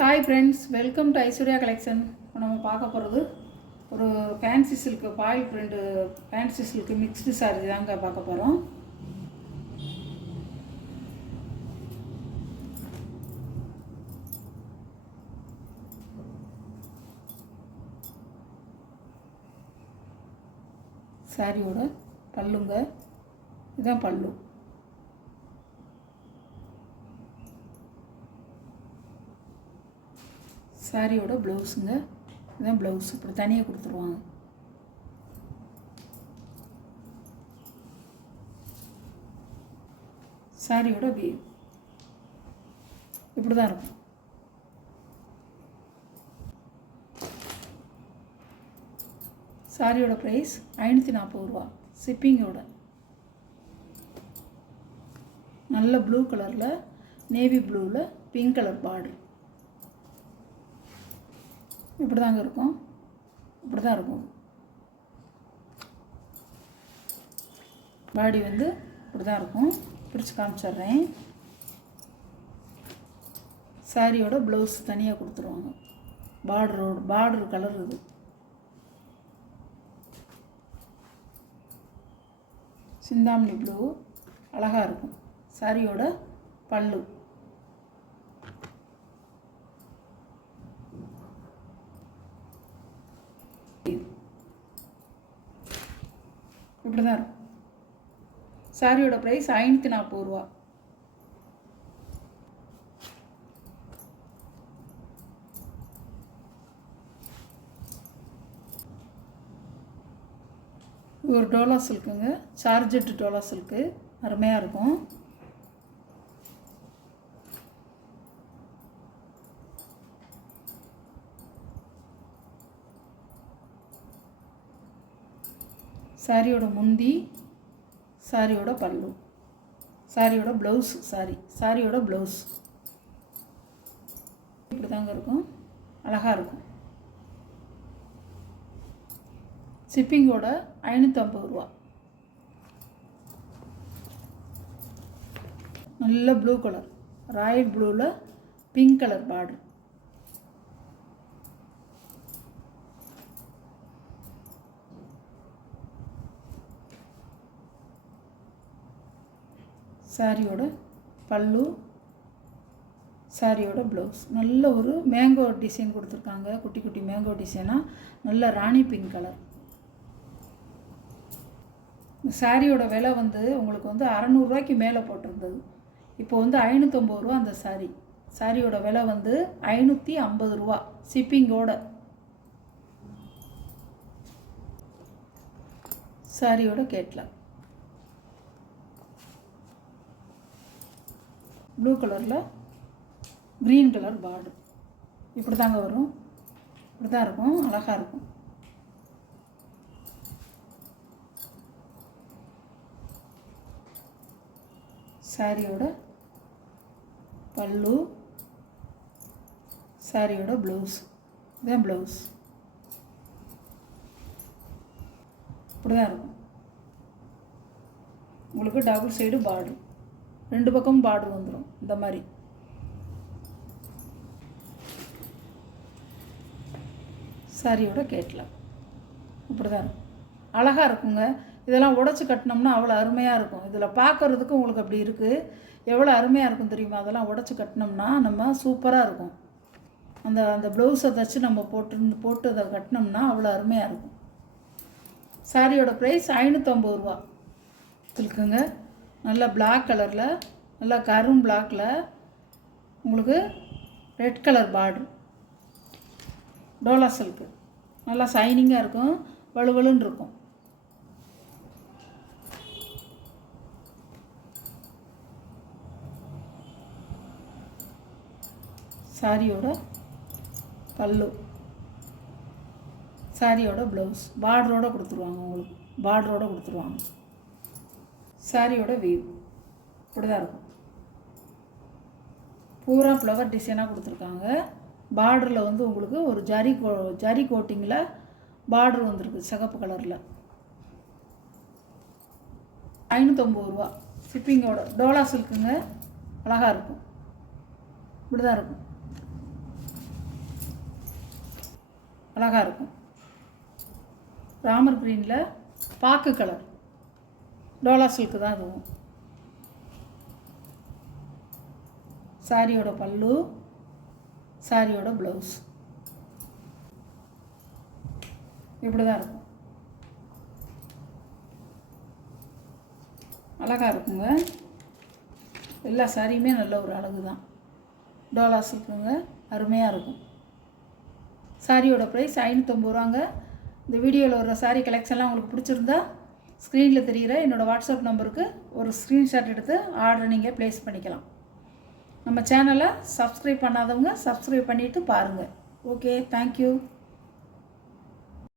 Hi friends, welcome to Aishwarya collection. இப்போ நம்ம பார்க்க போகிறது ஒரு fancy silk boil print fancy silk mixed sari தாங்க பார்க்க போகிறோம். சாரியோட பல்லுங்க, இதுதான் பல்லு. சாரியோட ப்ளவுஸுங்க, இதுதான் ப்ளவுஸ். இப்படி தனியாக கொடுத்துருவாங்க. சாரியோட வீவ் இப்படி தான் இருக்கும். சாரியோட ப்ரைஸ் 540 ரூபா ஷிப்பிங்கோட. நல்ல ப்ளூ கலரில், நேவி ப்ளூவில் பிங்க் கலர் பார்டர். இப்படி தாங்க இருக்கும், இப்படி தான் இருக்கும். பாடி வந்து இப்படி தான் இருக்கும். பிரித்து காமிச்சிட்றேன். சாரியோட ப்ளவுஸ் தனியாக கொடுத்துருவாங்க. பார்டர் கலர் இது. சிந்தாமணி ப்ளூ அழகாக இருக்கும். சாரியோட பல்லு இப்படி தான் இருக்கும். சாரியோட ப்ரைஸ் 540 ரூபா. ஒரு டோலா சில்க்குங்க, சார்ஜெட் டோலா சில்க்கு, அருமையாக இருக்கும். சாரியோட முந்தி, சாரியோட பல்லு, சாரியோட ப்ளவுஸ். சாரியோட ப்ளவுஸ் இப்படி தாங்க இருக்கும். அழகாக இருக்கும். ஷிப்பிங்கோட 550 ரூபா. நல்ல ப்ளூ கலர், ராயல் ப்ளூவில் பிங்க் கலர் பார்டர். சாரியோட பல்லு, சாரியோட ப்ளவுஸ். நல்ல ஒரு மேங்கோ டிசைன் கொடுத்துருக்காங்க. குட்டி குட்டி மேங்கோ டிசைனாக நல்ல ராணி பிங்க் கலர். சாரியோட விலை வந்து உங்களுக்கு வந்து 600 ரூபாய்க்கு மேலே போட்டிருந்தது. இப்போ வந்து 550 ரூபா அந்த சாரி. சாரியோட விலை வந்து 550 ரூபா ஷிப்பிங்கோட. சாரியோட கேட்லாக் ப்ளூ கலரில் க்ரீன் கலர் பார்டர். இப்படி தாங்க வரும். இப்படி தான் இருக்கும். அழகாக இருக்கும். சாரியோட பல்லு, சாரியோட ப்ளவுஸ். இதுதான் ப்ளவுஸ். இப்படி தான் இருக்கும். உங்களுக்கு டபுள் சைடு பார்டர், 2 பக்கமும் பார்டர் வந்துடும் இந்த மாதிரி. சாரியோட கேட்லாக் இப்படி தான் இருக்கும். அழகாக இருக்குங்க. இதெல்லாம் உடச்சி கட்டினோம்னா அவ்வளோ அருமையாக இருக்கும். இதில் பார்க்குறதுக்கு உங்களுக்கு அப்படி இருக்குது. எவ்வளோ அருமையாக இருக்கும் தெரியுமா? அதெல்லாம் உடச்சி கட்டினோம்னா நம்ம சூப்பராக இருக்கும். அந்த ப்ளவுஸை தைச்சி நம்ம போட்டு அதை கட்டினோம்னா அவ்வளோ அருமையாக இருக்கும். சாரியோட ப்ரைஸ் 550 ரூபா. இருக்குங்க. நல்ல பிளாக் கலரில், நல்லா கரும் பிளாக்கில் உங்களுக்கு red colour border. Dola silk நல்லா ஷைனிங்காக இருக்கும், வலுவலுன்னு இருக்கும். சாரியோட பல்லு, சாரியோட ப்ளவுஸ். பார்டரோடு கொடுத்துருவாங்க. உங்களுக்கு பார்டரோடு கொடுத்துருவாங்க. சாரியோட வீவ் இப்படி தான் இருக்கும். பூரா ஃப்ளவர் டிசைனாக கொடுத்துருக்காங்க. பார்டரில் வந்து உங்களுக்கு ஒரு ஜரி கோட்டிங்கில் பார்டர் வந்துருக்கு சிகப்பு கலரில். 550 ரூபா ஷிப்பிங்கோட. டோலா சில்க்குங்க, அழகாக இருக்கும். இப்படி தான் இருக்கும். அழகாக இருக்கும். ராமர் க்ரீனில் பாக்கு கலர் டோலா சில்க்கு தான் அதுவும். சாரியோட பல்லு, சாரியோட ப்ளவுஸ் இப்படி தான் இருக்கும். அழகாக இருக்குங்க. எல்லா சாரியுமே நல்ல ஒரு அழகு தான். டோலா சில்க்குங்க, அருமையாக இருக்கும். சாரியோட ப்ரைஸ் 550 ரூபாங்க. இந்த வீடியோவில் வர சாரீ கலெக்ஷன்லாம் உங்களுக்கு பிடிச்சிருந்தா ஸ்க்ரீனில் தெரிகிற என்னோடய வாட்ஸ்அப் நம்பருக்கு ஒரு ஸ்க்ரீன்ஷாட் எடுத்து ஆர்டர் நீங்கள் ப்ளேஸ் பண்ணிக்கலாம். நம்ம சேனலை சப்ஸ்கிரைப் பண்ணாதவங்க சப்ஸ்கிரைப் பண்ணிவிட்டு பாருங்கள். Okay, thank you.